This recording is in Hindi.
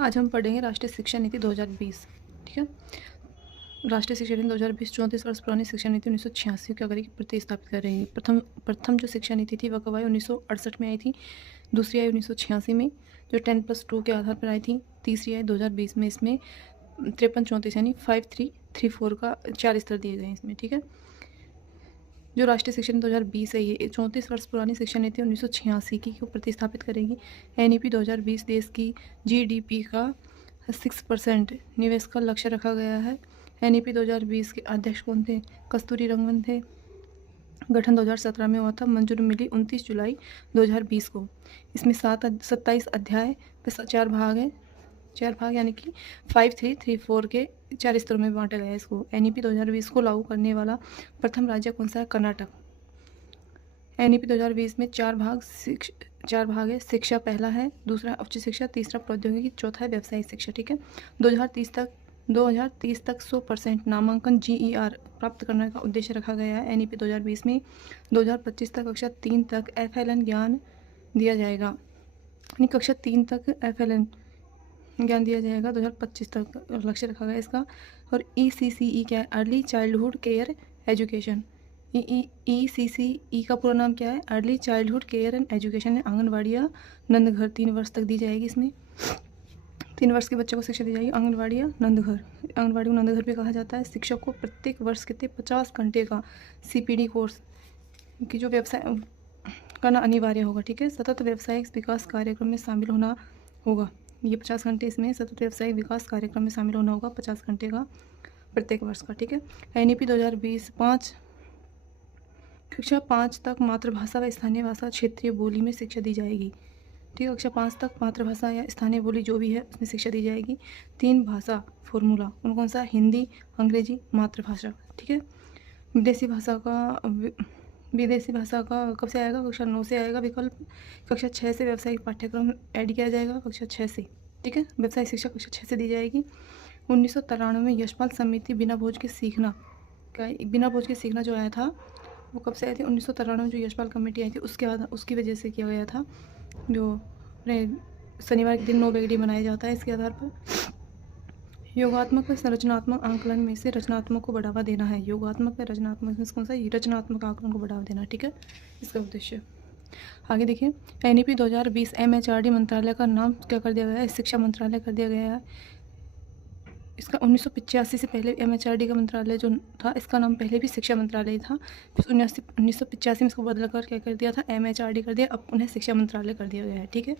आज हम पढ़ेंगे राष्ट्रीय शिक्षा नीति 2020। ठीक है। राष्ट्रीय शिक्षा नीति 2020 34 वर्ष पुरानी शिक्षा नीति 1986 क्या करेगी, प्रतिस्थापित करेगी। प्रथम जो शिक्षा नीति थी वह कब आई, 1968 में आई थी। दूसरी आई 1986 में, जो 10+2 के आधार पर आई थी। तीसरी आई 2020 में। इसमें 53-34 यानी 5, 3, 3, 4 का 4 स्तर दिए गए हैं इसमें। ठीक है। जो राष्ट्रीय शिक्षा नीति 2020 है ये 34 वर्ष पुरानी शिक्षा नीति 1986 की को प्रतिस्थापित करेगी। NEP 2020 देश की GDP का 6% निवेश का लक्ष्य रखा गया है। NEP 2020 के अध्यक्ष कौन थे, कस्तूरी रंगन थे। गठन 2017 में हुआ था, मंजूरी मिली 29 जुलाई 2020 को। इसमें 27 अध्याय 4 भाग हैं। 4 भाग यानी कि 5, 3, 3, 4 के 4 स्तरों में बांटा गया है इसको। NEP 2020 को लागू करने वाला प्रथम राज्य कौन सा है, कर्नाटक। NEP 2020 में 4 भाग है। शिक्षा पहला है, दूसरा उच्च शिक्षा, तीसरा प्रौद्योगिकी, चौथा है व्यावसायिक शिक्षा। ठीक है। 2030 तक 100% नामांकन GER प्राप्त करने का उद्देश्य रखा गया है NEP 2020 में। 2025 तक कक्षा 3 तक FLN ज्ञान दिया जाएगा, यानी कक्षा 3 तक FLN ज्ञान दिया जाएगा 2025 तक लक्ष्य रखा गया इसका। और ECCE क्या है, early childhood care education. ECCE का पूरा नाम क्या है, early childhood care and education है। आंगनवाड़ियाँ नंदघर 3 वर्ष तक दी जाएगी इसमें। 3 वर्ष के बच्चों को शिक्षा दी जाएगी। आंगनवाड़ियाँ नंदघर, आंगनवाड़ी को नंदघर भी कहा जाता है। शिक्षक को प्रत्येक वर्ष कितने 50 घंटे का CPD कोर्स की जो व्यवसाय करना अनिवार्य होगा। ठीक है। सतत व्यावसायिक विकास कार्यक्रम में शामिल होना होगा। ये 50 घंटे इसमें सतत व्यावसायिक विकास कार्यक्रम में शामिल होना होगा, 50 घंटे का प्रत्येक वर्ष का। ठीक है। NEP 2020 कक्षा 5 तक मातृभाषा व स्थानीय भाषा क्षेत्रीय बोली में शिक्षा दी जाएगी। ठीक है। कक्षा 5 तक मातृभाषा या स्थानीय बोली जो भी है उसमें शिक्षा दी जाएगी। 3 भाषा फॉर्मूला कौन सा, हिंदी, अंग्रेजी, मातृभाषा। ठीक है। विदेशी भाषा का कब से आएगा, कक्षा 9 से आएगा विकल्प। कक्षा 6 से व्यावसायिक पाठ्यक्रम ऐड किया जाएगा, कक्षा 6 से। ठीक है। व्यावसायिक शिक्षा कक्षा 6 से दी जाएगी। 1993 में यशपाल समिति बिना बोझ के सीखना जो आया था वो कब से आई थी, 1993 में जो यशपाल कमेटी आई थी उसकी वजह से किया गया था। जो शनिवार के दिन 9 डे मनाया जाता है इसके आधार पर। योगात्मक व संरचनात्मक आंकलन में से रचनात्मक को बढ़ावा देना है। योगात्मक व रचनात्मक में कौन सा, रचनात्मक आंकलन को बढ़ावा देना। ठीक है। इसका उद्देश्य आगे देखिए। NEP 2020 MHRD मंत्रालय का नाम क्या कर दिया गया है, शिक्षा मंत्रालय कर दिया गया है। इसका 1985 से पहले MHRD का मंत्रालय जो था इसका नाम पहले भी शिक्षा मंत्रालय था। फिर 1985 में इसको बदल कर क्या कर दिया था, MHRD कर दिया। अब उन्हें शिक्षा मंत्रालय कर दिया गया है। ठीक है।